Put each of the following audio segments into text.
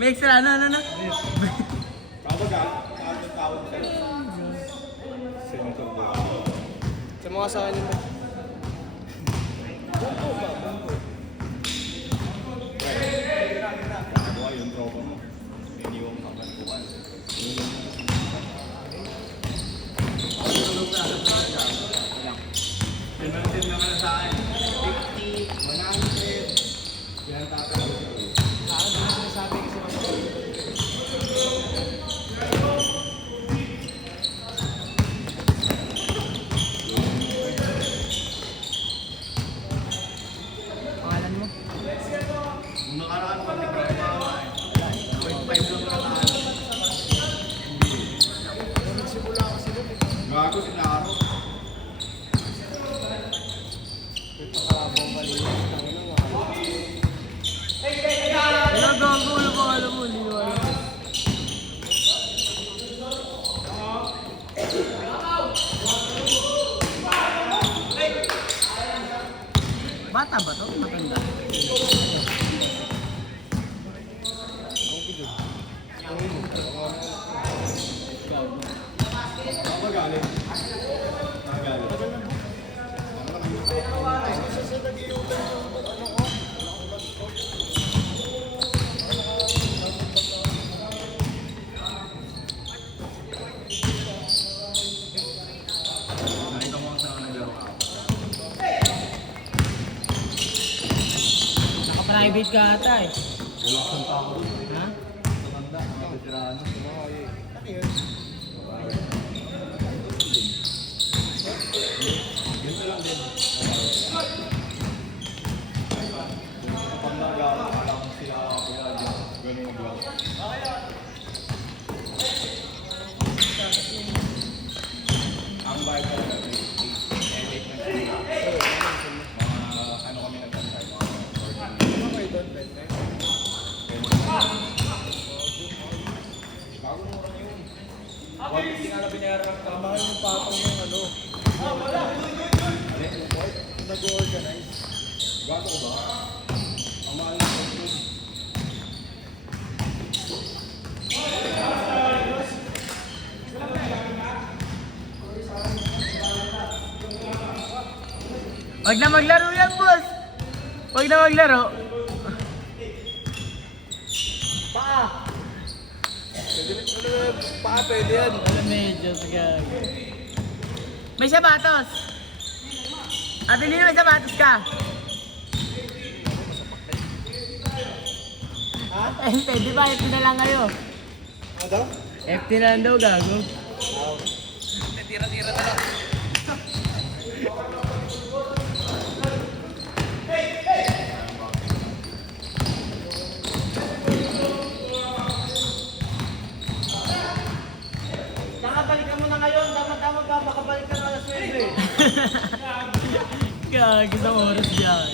May extra, ano? Sa mga sa akin mo. Yung tropa mo. Iniwang kapantuan. Pinantin naman sa akin. 50, 100. Yan tatawag ko. Ano na sinasabi kasi pangalan mo? Nung nakaraan pa, nagkakawa eh. 0.5 lang nakaraan. Nagsimula kasi doon eh. Gago si Naro. Pagkakarabang malinis lang yun ang Ano gago? Ano ba alam mo? Hindi ko alam. Bata ba to? Matanda? Saan magaling? Saan galing? Nakita mo ang saan naglaro ka. Naka-private ka ata eh. Wala kang tao. Ha? Matanda, mga veterano. Ganito lang din. Pag nag-aaral lang sila kuya, ganun maglaro. Ang bayad ko na mga ano kami nagkantay, mga Okay, doon, bente. bago mo rin yun. Huwag hindi nga na binayaran ng tama. Mahal yung patong ng ano. Nag-organize. Gato ko ba? Ang mahal ng pagtulog. Wag na maglaro yan, boss! Wag na maglaro. Paa! Paa, pwede yan. Ano medyo, gago. May sapatos! Ate Lino, may sapatos ka? Ha? Eh, di ba? FT na lang kayo. Ano daw? FT na lang daw, gago. Tira-tira na lang. Nakabalikan mo na ngayon, dapat ka makabalik ka na alas 9. Gago sa oras dyan.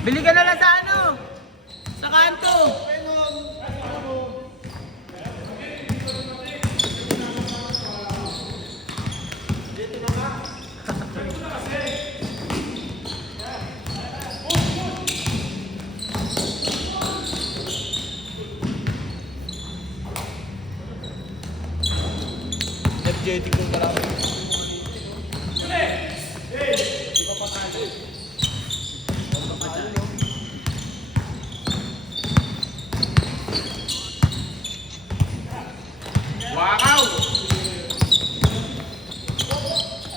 Bili ka na lang sa ano? Sa kanto. Energetic yung marami. Wow!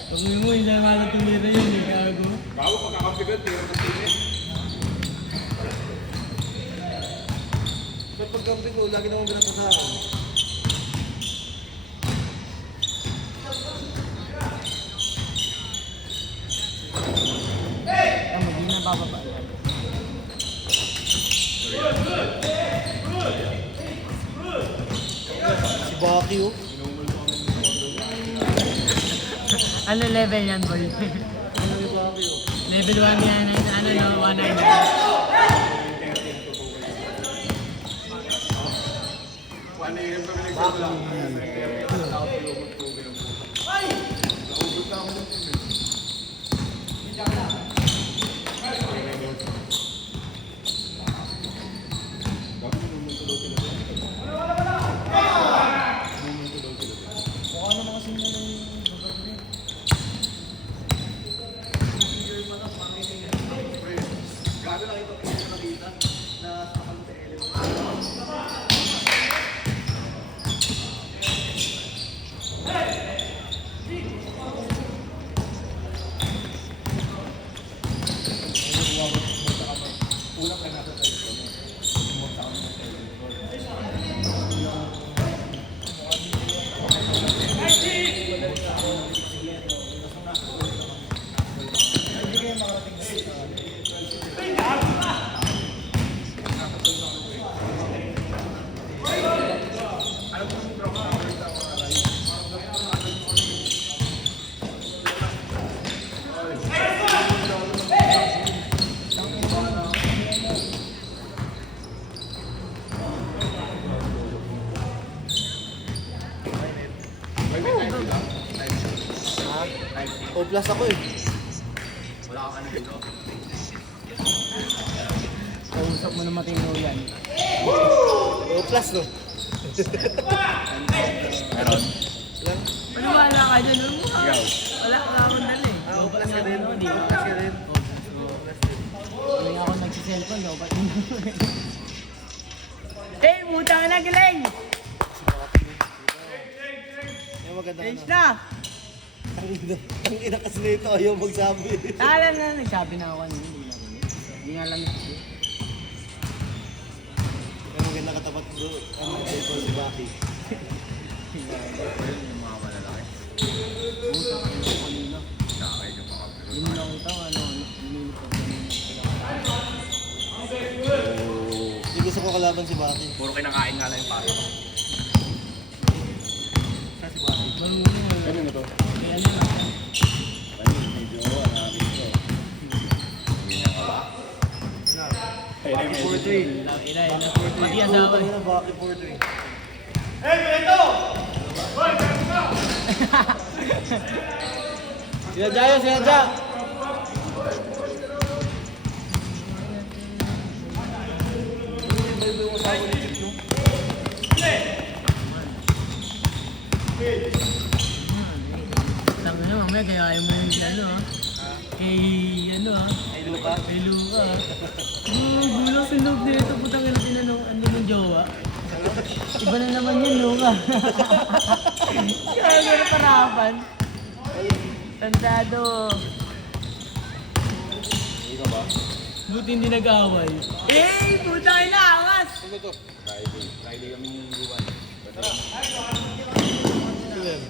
Pag mo, hindi na nga tumira yun eh, gago. Bago pagkakabigat, tira ng tinis. Ba't pagkambing ko, lagi naman ganun sa akin. Tama, di na bababa. Si Baki oh. Ano level yan, boy? Ano yung Baki oh? Level 1 yan, ano no, 100. Paano yung kami nagsasalang? Una ka nasa tayo mo. Pumunta ka ng tayo. O plus ako eh. Wala ka ano dito. Kausap mo na matino yan. O plus no. Meron. Lang. Maniwala ka dyan. Wala ka akong dali. O plus ka rin. Hindi O plus ka rin. Hindi ako nagsiselfon. No? Ba't hindi? Hey, buta ka na, galing! Yung maganda ka Change na. na! Ang ina kasi nito ayaw magsabi. Alam na, nagsabi na ako kanina. Hindi nga alam ito. Yung maganda katapat do. Ano table si Baki. Yung mga malalaki. Buta ka na kanina. Saka yung mga Hindi mo nakita kung ano. Nilipot kanina. Hindi gusto ko kalaban si Baki. puro kinakain nga lang yung paro. Marunong. Ano na to? Kaya ano na. Medyo dito. Hindi niya ka ba? Baki 4-3. Ina, pati asawa. Baki 4-3. Sila Jayo, sila Jayo. Sabi na mamaya kaya ayaw mo yung ano ha. Kay ano ha. Ay, lupa. Kay Luka ha. Gulang sa loob nito. Putang ina tinanong ano yung jowa. Iba na naman yun Luka. Kaya gano'n parapan. Tandado. Hindi ka ba? Buti hindi nag-away. Eh! Putang ina! Angas! Ano to? Friday. Friday kami yung buwan. Ano yan?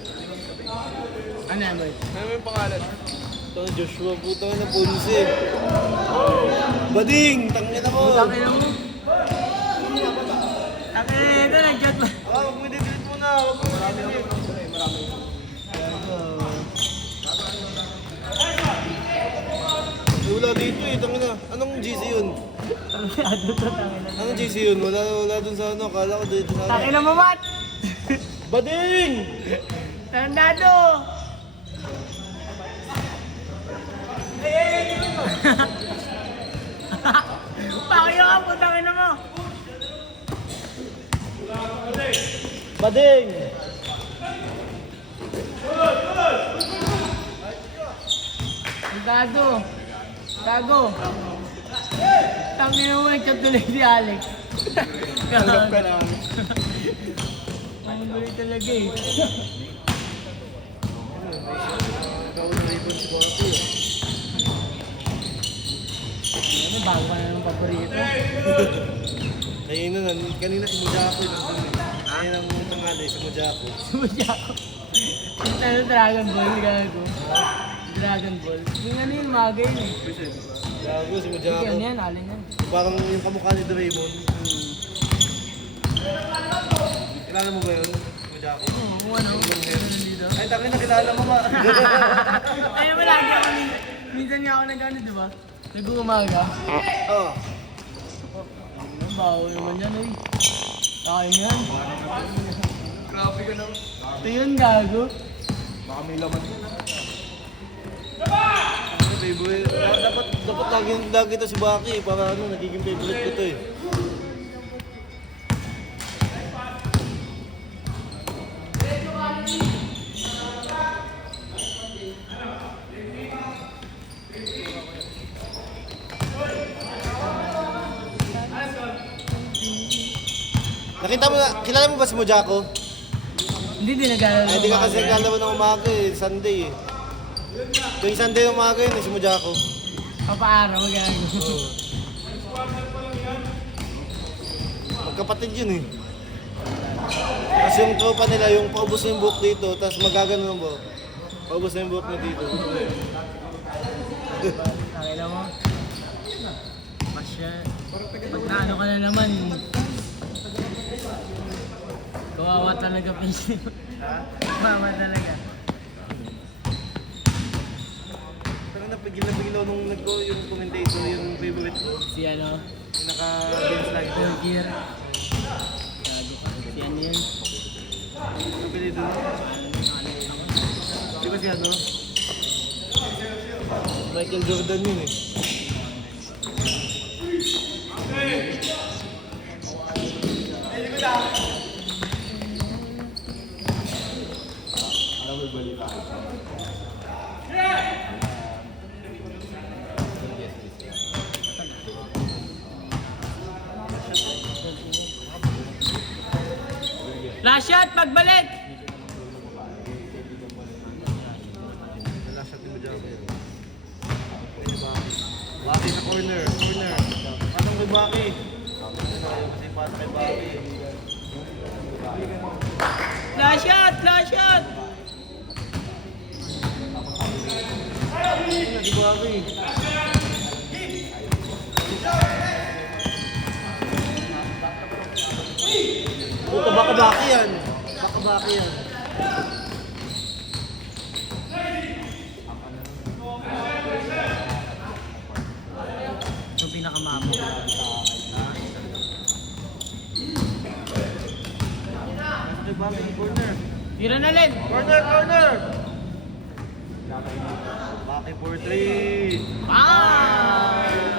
Ano yan boy? Ano yung pangalan? Ito, Joshua, puto ka na punsi. Bading! Tangina mo! Putang ina mo. Tangina ito, nag-chat pa. Huwag mo delete mo na. Huwag mo delete. Wala dito eh, tangina. Anong GC yun? Ano to, tangina? Anong GC yun? Wala dun sa ano. Kala ko dito sa ano. Tangina mo, Mat! Bading! Tandado! Pakiyo ka, putang ina mo! Bading! Tandado! Tago! Tangina mo, nag-chat tuloy si Alex. Tanggap ka na. Ang gulit talaga eh. Ikaw na ribbon si Borato. Ano, bago ka na ng paborito. Kanina si Mujako yun. Kanina mo tangali si Mujako. Sumudya ako. Ano, Dragon Ball, gago. Dragon Ball. Yung ano yun, maga yun eh. Gago si Ano Mujako. yan, alin yan. Parang yung kamukha ni Doraemon. Kilala mo ba yun? Mujako. Oo, kung ano. Nandito. Ay, taki na kilala mo ba? Ay, naman lagi ako. Minsan nga ako nag-ano, di ba? Nag-uumaga. Oo. Ang baho naman yan, uy. Kaya yan. Grabe ka na. Ito yun, gago. Baka may laman. Ano, favorite? Dapat lagi ito si Baki. Para ano, nagiging favorite ko to eh. Nakita mo na, kilala mo ba si Mujako? Hindi din nag-aalala. Ay, hindi ka kasi naglalaro ng umaga eh, Sunday eh. Tuwing Sunday ng umaga yun eh, si Mujako. Papaaraw, gago. Magkapatid yun eh. Tapos yung tropa nila, yung paubos na yung buhok dito, tapos magagano mo. Paubos na yung buhok na dito. Nakita mo? Masya. Pag naano ka na naman, kawawa talaga pinsin mo. Kawawa talaga. Pero napigil ako nung yung commentator, yung favorite ko. Si ano? Yung naka-dance like Full gear. Gago ka. Si ano yun? Napili doon. Di ba si ano? Michael Jordan yun eh. Alam mo balita. Last shot, pagbalik! Wala siya tinadya ko yun. Baki sa corner, corner. Anong kay Baki? Kasi paano kay Baki? Last shot, last shot! Di Baki. Puta, baka Baki yan. Baka Baki yan. Yung pinakamamo. Kay Baki, corner. Tira na rin! Corner, corner! Baki for 3. Ah!